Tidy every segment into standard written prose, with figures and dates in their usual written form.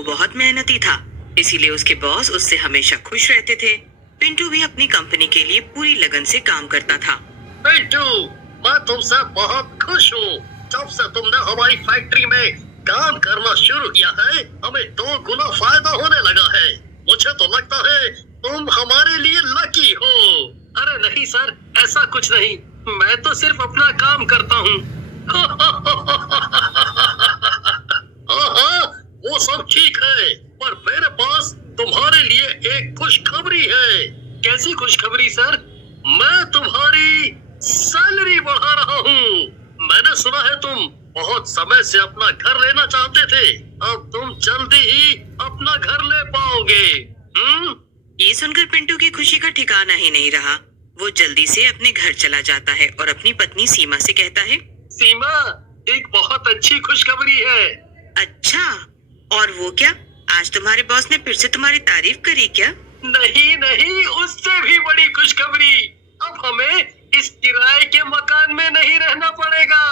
वो बहुत मेहनती था, इसीलिए उसके बॉस उससे हमेशा खुश रहते थे। पिंटू भी अपनी कंपनी के लिए पूरी लगन से काम करता था। पिंटू, मैं तुमसे बहुत खुश हूँ। जब से तुमने हमारी फैक्ट्री में काम करना शुरू किया है, हमें 2 गुना फायदा होने लगा है। मुझे तो लगता है तुम हमारे लिए लकी हो। अरे नहीं सर, ऐसा कुछ नहीं। मैं तो सिर्फ अपना काम करता हूँ। हाँ, वो सब ठीक है, पर मेरे पास तुम्हारे लिए एक खुशखबरी है। कैसी खुशखबरी सर? मैं तुम्हारी सैलरी बढ़ा रहा हूँ। मैंने सुना है तुम बहुत समय से अपना घर लेना चाहते थे। अब तुम जल्दी ही अपना घर ले पाओगे। ये सुनकर पिंटू की खुशी का ठिकाना ही नहीं रहा। वो जल्दी से अपने घर चला जाता है और अपनी पत्नी सीमा से कहता है, सीमा, एक बहुत अच्छी खुशखबरी है। अच्छा, और वो क्या? आज तुम्हारे बॉस ने फिर से तुम्हारी तारीफ करी क्या? नहीं नहीं, उससे भी बड़ी खुशखबरी। अब हमें इस किराए के मकान में नहीं रहना पड़ेगा।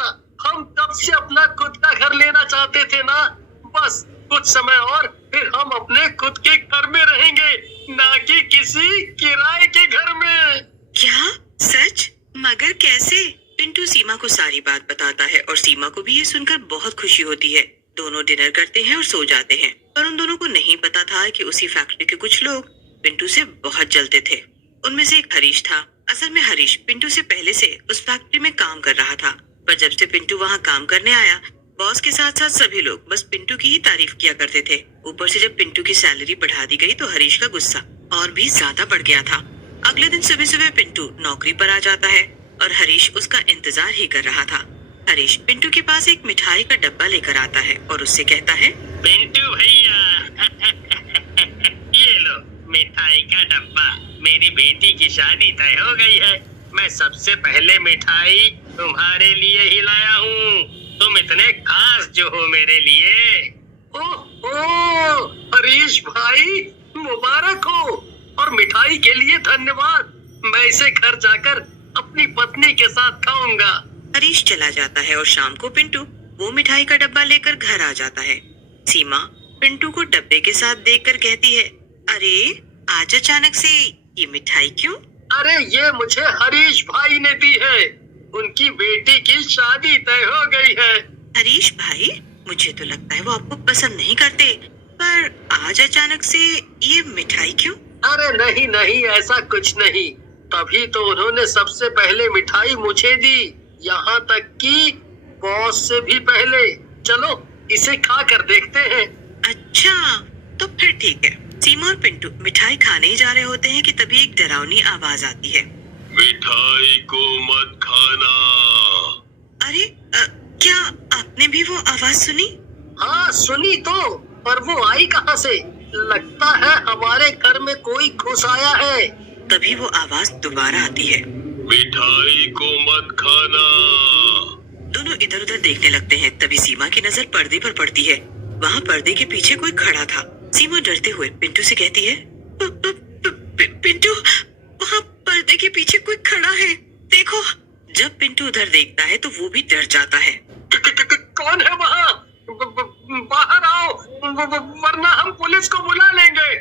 हम तब से अपना खुद का घर लेना चाहते थे ना। बस कुछ समय और फिर हम अपने खुद के घर में रहेंगे, ना कि किसी किराए के घर में। क्या? सच? मगर कैसे? पिंटू सीमा को सारी बात बताता है और सीमा को भी ये सुनकर बहुत खुशी होती है। दोनों डिनर करते हैं और सो जाते हैं, पर उन दोनों को नहीं पता था कि उसी फैक्ट्री के कुछ लोग पिंटू से बहुत जलते थे। उनमें से एक हरीश था। असल में हरीश पिंटू से पहले से उस फैक्ट्री में काम कर रहा था, पर जब से पिंटू वहाँ काम करने आया, बॉस के साथ साथ सभी लोग बस पिंटू की ही तारीफ किया करते थे। ऊपर से जब पिंटू की सैलरी बढ़ा दी गई तो हरीश का गुस्सा और भी ज्यादा बढ़ गया था। अगले दिन सुबह सुबह पिंटू नौकरी पर आ जाता है और हरीश उसका इंतजार ही कर रहा था। हरीश पिंटू के पास एक मिठाई का डब्बा लेकर आता है और उससे कहता है, पिंटू भैया, ये लो मिठाई का डब्बा। मेरी बेटी की शादी तय हो गई है। मैं सबसे पहले मिठाई तुम्हारे लिए ही लाया हूँ। तुम इतने खास जो हो मेरे लिए। ओह हरीश भाई, मुबारक हो और मिठाई के लिए धन्यवाद। मैं इसे घर जाकर अपनी पत्नी के साथ खाऊंगा। हरीश चला जाता है और शाम को पिंटू वो मिठाई का डब्बा लेकर घर आ जाता है। सीमा पिंटू को डब्बे के साथ देखकर कहती है, अरे आज अचानक से ये मिठाई क्यों? अरे ये मुझे हरीश भाई ने दी है। उनकी बेटी की शादी तय हो गई है। हरीश भाई? मुझे तो लगता है वो आपको पसंद नहीं करते, पर आज अचानक से ये मिठाई क्यों? अरे नहीं नहीं, ऐसा कुछ नहीं। तभी तो उन्होंने सबसे पहले मिठाई मुझे दी, यहाँ तक कि बॉस से भी पहले। चलो इसे खा कर देखते हैं। अच्छा, तो फिर ठीक है। सीमा और पिंटू मिठाई खाने ही जा रहे होते हैं कि तभी एक डरावनी आवाज आती है, मिठाई को मत खाना। अरे क्या आपने भी वो आवाज सुनी? हाँ सुनी तो, पर वो आई कहाँ से? लगता है हमारे घर में कोई घुस आया है। तभी वो आवाज दोबारा आती है, मिठाई को मत खाना। दोनों इधर उधर देखने लगते हैं। तभी सीमा की नजर पर्दे पर पड़ती है। वहाँ पर्दे के पीछे कोई खड़ा था। सीमा डरते हुए पिंटू से कहती है, पिंटू, वहाँ पर्दे के पीछे कोई खड़ा है, देखो। जब पिंटू उधर देखता है तो वो भी डर जाता है। कौन है वहाँ? बाहर आओ, वरना हम पुलिस को बुला लेंगे।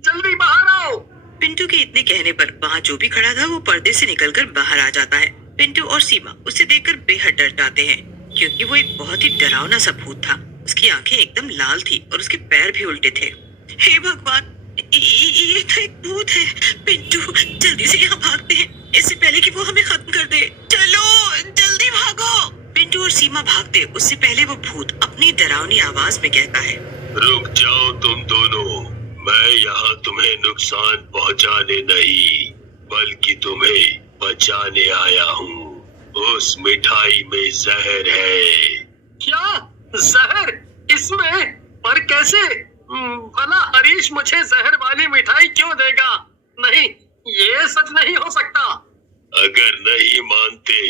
जल्दी बाहर आओ। पिंटू के इतने कहने पर वहाँ जो भी खड़ा था वो पर्दे से निकलकर बाहर आ जाता है। पिंटू और सीमा उसे देखकर बेहद डर जाते हैं, क्योंकि वो एक बहुत ही डरावना सा भूत था। उसकी आंखें एकदम लाल थी और उसके पैर भी उल्टे थे। हे भगवान, ये तो एक भूत है। पिंटू जल्दी से यहाँ भागते हैं, इससे पहले कि वो हमें खत्म कर दे। चलो जल्दी भागो। पिंटू और सीमा भागते उससे पहले वो भूत अपनी डरावनी आवाज में कहता है, रुक जाओ तुम दोनों। मैं यहाँ तुम्हें नुकसान पहुँचाने नहीं, बल्कि तुम्हें बचाने आया हूँ। उस मिठाई में जहर है। क्या जहर? इसमें? पर कैसे? भला हरीश मुझे जहर वाली मिठाई क्यों देगा? नहीं, ये सच नहीं हो सकता। अगर नहीं मानते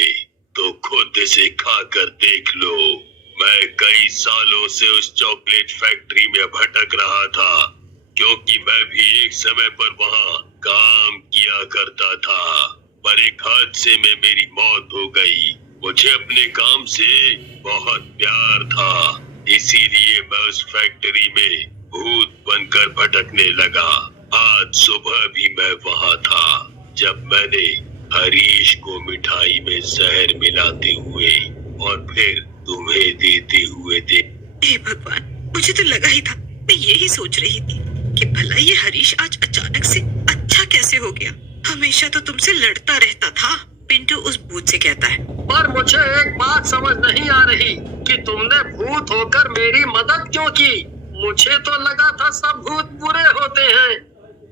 तो खुद इसे खा कर देख लो। मैं कई सालों से उस चॉकलेट फैक्ट्री में भटक रहा था, क्योंकि मैं भी एक समय पर वहाँ काम किया करता था। पर एक हादसे में मेरी मौत हो गई। मुझे अपने काम से बहुत प्यार था, इसीलिए मैं उस फैक्ट्री में भूत बनकर भटकने लगा। आज सुबह भी मैं वहाँ था जब मैंने हरीश को मिठाई में जहर मिलाते हुए और फिर तुम्हें देते हुए हे भगवान, मुझे तो लगा ही था। मैं यही सोच रही थी कि भला ये हरीश आज अचानक से अच्छा कैसे हो गया। हमेशा तो तुमसे लड़ता रहता था। पिंटू उस भूत से कहता है, पर मुझे एक बात समझ नहीं आ रही कि तुमने भूत होकर मेरी मदद क्यों की। मुझे तो लगा था सब भूत बुरे होते हैं।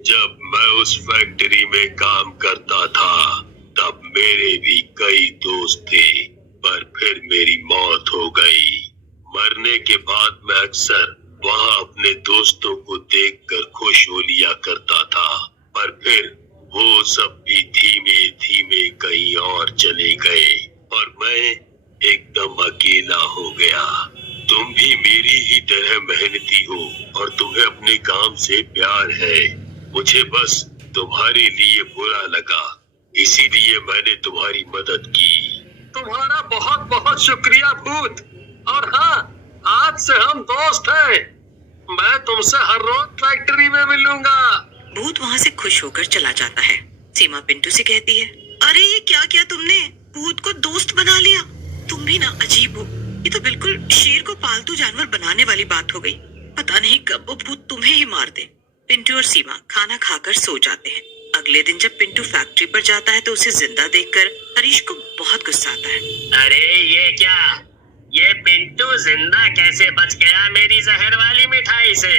जब मैं उस फैक्ट्री में काम करता था तब मेरे भी कई दोस्त थे, पर फिर मेरी मौत हो गई। मरने के बाद मैं अक्सर वहाँ अपने दोस्तों को देखकर खुश हो लिया करता था, पर फिर वो सब भी धीमे धीमे कहीं और चले गए और मैं एकदम अकेला हो गया। तुम भी मेरी ही तरह मेहनती हो और तुम्हें अपने काम से प्यार है। मुझे बस तुम्हारे लिए बुरा लगा, इसीलिए मैंने तुम्हारी मदद की। तुम्हारा बहुत बहुत शुक्रिया भूत। और हाँ, आज से हम दोस्त हैं। मैं तुमसे हर रोज फैक्ट्री में मिलूंगा। भूत वहाँ से खुश होकर चला जाता है। सीमा पिंटू से कहती है, अरे ये क्या किया तुमने? भूत को दोस्त बना लिया। तुम भी ना अजीब हो। ये तो बिल्कुल शेर को पालतू जानवर बनाने वाली बात हो गई। पता नहीं कब वो भूत तुम्हें ही मार दे। पिंटू और सीमा खाना खाकर सो जाते हैं। अगले दिन जब पिंटू फैक्ट्री पर जाता है तो उसे जिंदा देखकर हरीश को बहुत गुस्सा आता है। अरे ये क्या? ये पिंटू जिंदा कैसे बच गया मेरी जहर वाली मिठाई से?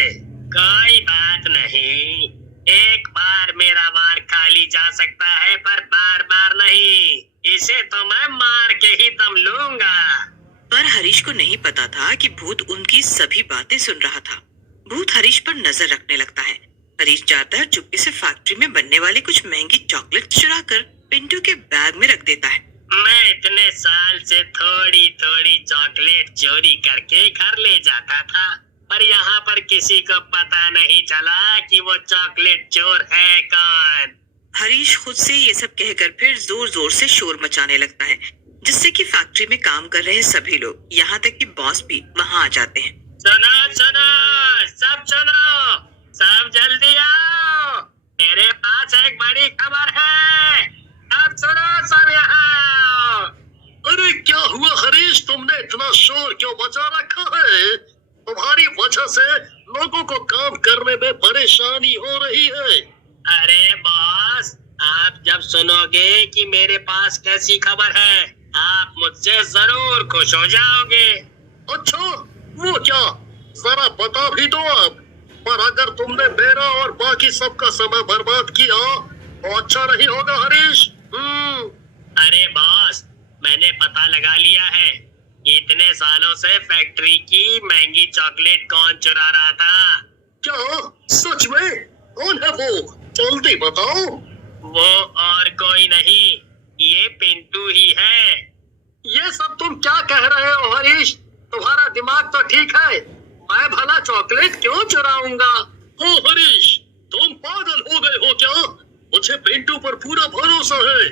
कोई बात नहीं, एक बार मेरा वार खा ली जा सकता है, पर बार बार नहीं। इसे तो मैं मार के ही दम लूंगा। पर हरीश को नहीं पता था कि भूत उनकी सभी बातें सुन रहा था। भूत हरीश पर नजर रखने लगता है। हरीश जाता है, चुपके से फैक्ट्री में बनने वाली कुछ महंगी चॉकलेट चुराकर पिंटू के बैग में रख देता है। मैं इतने साल से थोड़ी थोड़ी चॉकलेट चोरी करके घर ले जाता था, पर यहाँ पर किसी को पता नहीं चला कि वो चॉकलेट चोर है कौन। हरीश खुद से ये सब कहकर फिर जोर जोर से शोर मचाने लगता है, जिससे कि फैक्ट्री में काम कर रहे सभी लोग, यहाँ तक कि बॉस भी वहाँ आ जाते हैं। सुनो सुनो, सब जल्दी आओ। मेरे पास एक बड़ी खबर है। अब सुनो सब यहाँ। अरे क्या हुआ हरीश, तुमने इतना शोर क्यों मचा रखा है? तुम्हारी वजह से लोगों को काम करने में परेशानी हो रही है। अरे बॉस, आप जब सुनोगे कि मेरे पास कैसी खबर है, आप मुझसे जरूर खुश हो जाओगे। अच्छा, वो क्या? जरा बता भी दो आप। पर अगर तुमने मेरा और बाकी सबका समय बर्बाद किया तो अच्छा नहीं होगा हरीश। अरे बॉस, मैंने पता लगा लिया है। इतने सालों से फैक्ट्री की महंगी चॉकलेट कौन चुरा रहा था। क्या सच में? कौन है वो? जल्दी बताओ। वो और कोई नहीं, ये पिंटू ही है। ये सब तुम क्या कह रहे हो हरीश? तुम्हारा दिमाग तो ठीक है। मैं भला चॉकलेट क्यों चुराऊंगा? ओ हरीश, तुम पागल हो गए हो क्या? मुझे पिंटू पर पूरा भरोसा है।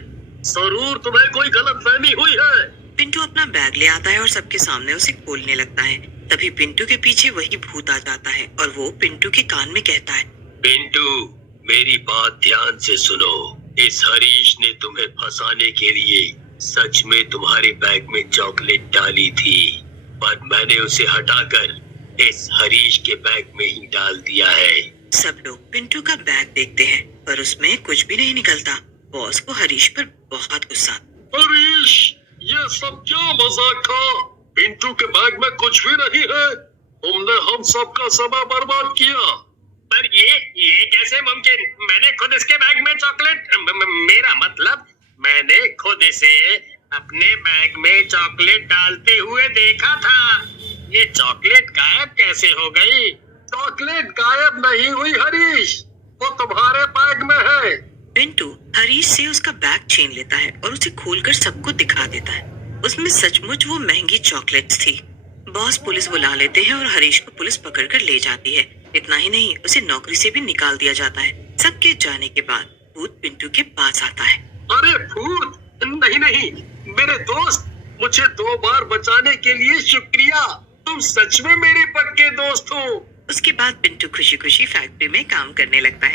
जरूर तुम्हें कोई गलतफहमी हुई है। पिंटू अपना बैग ले आता है और सबके सामने उसे खोलने लगता है। तभी पिंटू के पीछे वही भूत आ जाता है और वो पिंटू के कान में कहता है, पिंटू, मेरी बात ध्यान से सुनो। इस हरीश ने तुम्हें फंसाने के लिए सच में तुम्हारे बैग में चॉकलेट डाली थी, पर मैंने उसे हटाकर इस हरीश के बैग में ही डाल दिया है। सब लोग पिंटू का बैग देखते हैं पर उसमें कुछ भी नहीं निकलता। बॉस को हरीश पर बहुत गुस्सा। हरीश, ये सब क्या मजाक था? पिंटू के बैग में कुछ भी नहीं है। तुमने हम सबका समय बर्बाद किया। पर ये कैसे मुमकिन? मैंने खुद इसके बैग में चॉकलेट, मेरा मतलब मैंने खुद इसे अपने बैग में चॉकलेट डालते हुए देखा था। ये चॉकलेट गायब कैसे हो गई? चॉकलेट गायब नहीं हुई हरीश, वो तुम्हारे बैग में है। पिंटू हरीश से उसका बैग छीन लेता है और उसे खोलकर सबको दिखा देता है। उसमें सचमुच वो महंगी चॉकलेट्स थी। बॉस पुलिस बुला लेते हैं और हरीश को पुलिस पकड़कर ले जाती है। इतना ही नहीं, उसे नौकरी से भी निकाल दिया जाता है। सबके जाने के बाद भूत पिंटू के पास आता है। अरे भूत, नहीं, मेरे दोस्त, मुझे 2 बार बचाने के लिए शुक्रिया। तुम सच में मेरे पक्के दोस्त हो। उसके बाद पिंटू खुशी खुशी फैक्ट्री में काम करने लगता है।